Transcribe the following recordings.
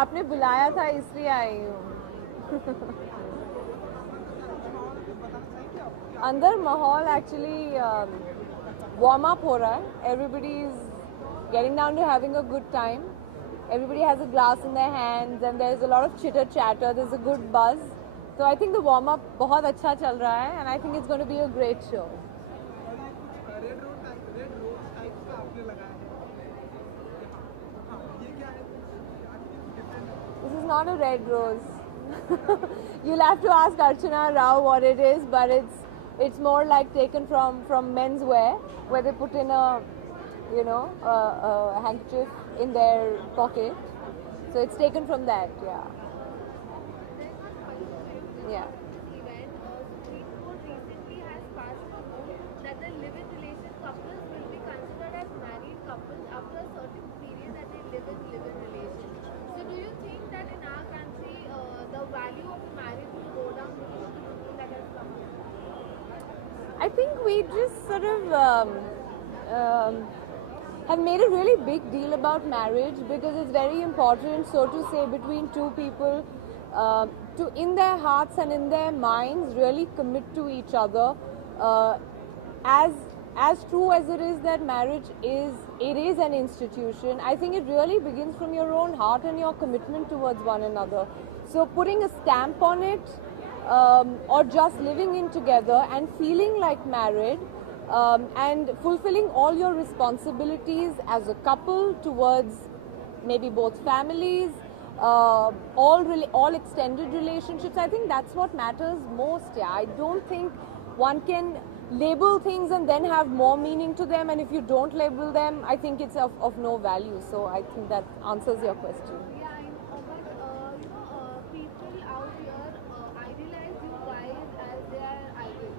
आपने बुलाया था इसलिए आई हूँ. अंदर माहौल actually warm up हो रहा है. Everybody is getting down to having a good time. Everybody has a glass in their hands and there's a lot of chitter chatter. There's a good buzz. So I think the warm up बहुत अच्छा चल रहा है and I think it's going to be a great show. This is not a red rose. You'll have to ask Archana Rao what it is, but it's more like taken from menswear, where they put in a handkerchief in their pocket. So it's taken from that, yeah. Yeah. Event, Supreme Court recently has passed a rule that the live-in relation couples will be considered as married couples after a certain period that they live in live-in relation. So do you think that in our country the value of marriage will go down because of the rule that has come out? I think we just sort of have made a really big deal about marriage because it's very important, so to say, between two people to, in their hearts and in their minds, really commit to each other. As true as it is that marriage is an institution, I think it really begins from your own heart and your commitment towards one another. So putting a stamp on it, or just living in together and feeling like married, and fulfilling all your responsibilities as a couple towards maybe both families, all extended relationships. I think that's what matters most. Yeah, I don't think one can label things and then have more meaning to them, and if you don't label them, I think it's of no value. So I think that answers your question. Yeah, I know, but people out here idealize you guys as their idol.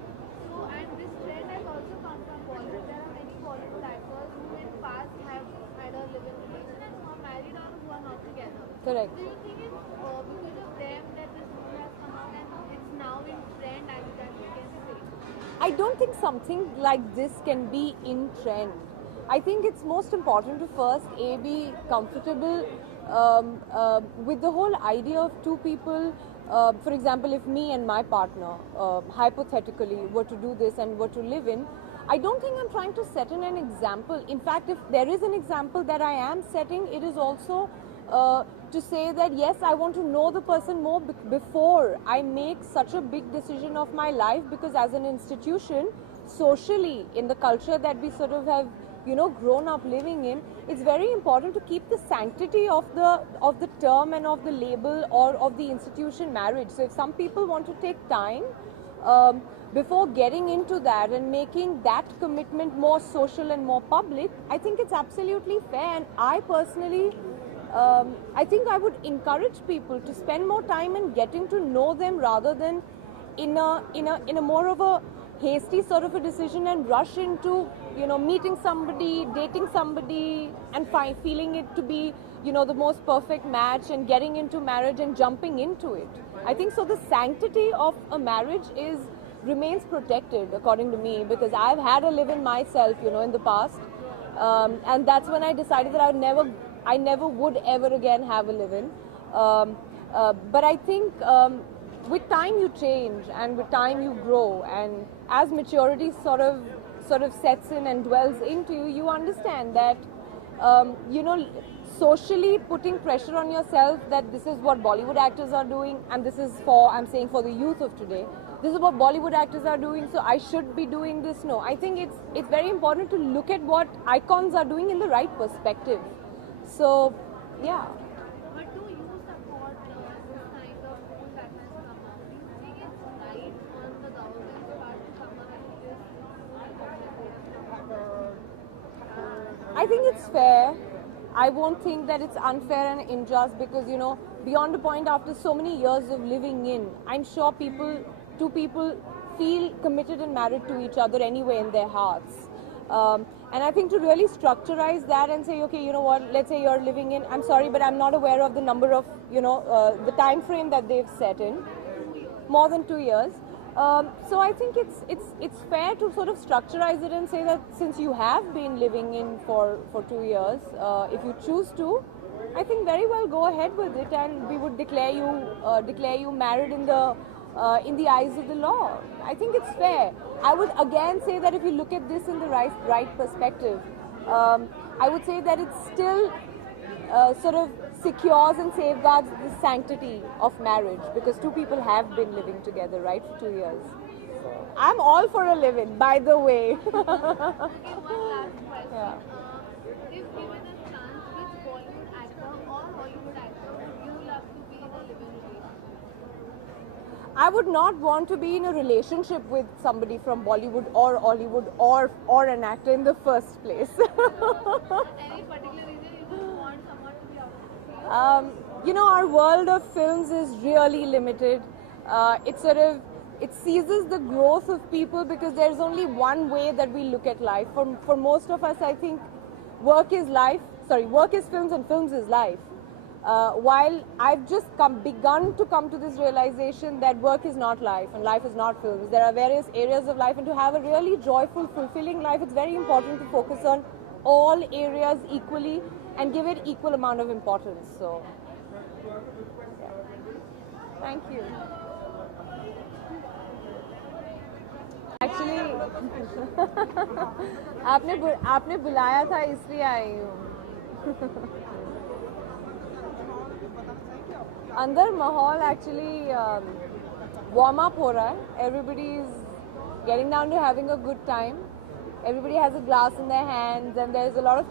So, and this trend has also come from Bollywood. There are many Bollywood actors who in past have had a live-in relation and who are married or who are not together. Correct. Do you think it's because of them that this rule has come out and it's now in trend as that we can say? I don't think something like this can be in trend. I think it's most important to first be comfortable with the whole idea of two people. For example, if me and my partner hypothetically were to do this and were to live in, I don't think I'm trying to set in an example. In fact, if there is an example that I am setting, it is also to say that yes, I want to know the person more before I make such a big decision of my life, because as an institution, socially, in the culture that we sort of have grown up living in, it's very important to keep the sanctity of the term and of the label or of the institution marriage. So if some people want to take time before getting into that and making that commitment more social and more public, I think it's absolutely fair. And I personally, I think I would encourage people to spend more time in getting to know them rather than in a more of a hasty sort of a decision and rush into meeting somebody, dating somebody, and feeling it to be the most perfect match and getting into marriage and jumping into it. I think so. The sanctity of a marriage remains protected, according to me, because I've had a live-in myself, in the past, and that's when I decided that I never would ever again have a live-in. But I think with time you change, and with time you grow, and as maturity sort of sets in and dwells into you, you understand that socially putting pressure on yourself that this is what Bollywood actors are doing, and this is I'm saying for the youth of today, this is what Bollywood actors are doing, so I should be doing this. No, I think it's very important to look at what icons are doing in the right perspective. So, yeah. But do you support this kind of rule that has come out? Do you think it's right on the government's part to come up with this rule? I think it's fair. I won't think that it's unfair and unjust because, beyond a point, after so many years of living in, I'm sure two people feel committed and married to each other anyway in their hearts. And I think to really structurize that and say, okay, you know what, let's say you're living in, I'm sorry, but I'm not aware of the number of, the time frame that they've set in, more than 2 years. So I think it's fair to sort of structurize it and say that since you have been living in for 2 years, if you choose to, I think very well go ahead with it, and we would declare you married in the eyes of the law. I think it's fair. I would again say that if you look at this in the right perspective, I would say that it's still sort of secures and safeguards the sanctity of marriage, because two people have been living together, right, for 2 years. I'm all for a live-in, by the way. Okay, one last question. Yeah. If given a chance, which Bollywood actor or Hollywood actor would you love to be in a living relationship? I would not want to be in a relationship with somebody from Bollywood or Hollywood or an actor in the first place. Any particular reason you don't want someone to be out of the field? You know, our world of films is really limited. It seizes the growth of people because there's only one way that we look at life. For most of us, I think work is life. Sorry, work is films and films is life. While I've just begun to come to this realization that work is not life and life is not films. There are various areas of life, and to have a really joyful, fulfilling life, it's very important to focus on all areas equally and give it equal amount of importance. So, yeah. Thank you. Actually, आपने बुलाया था इसलिए आई हूँ. अंदर माहौल actually warm up हो रहा है. Everybody is getting down to having a good time. Everybody has a glass in their hands, and there's a lot of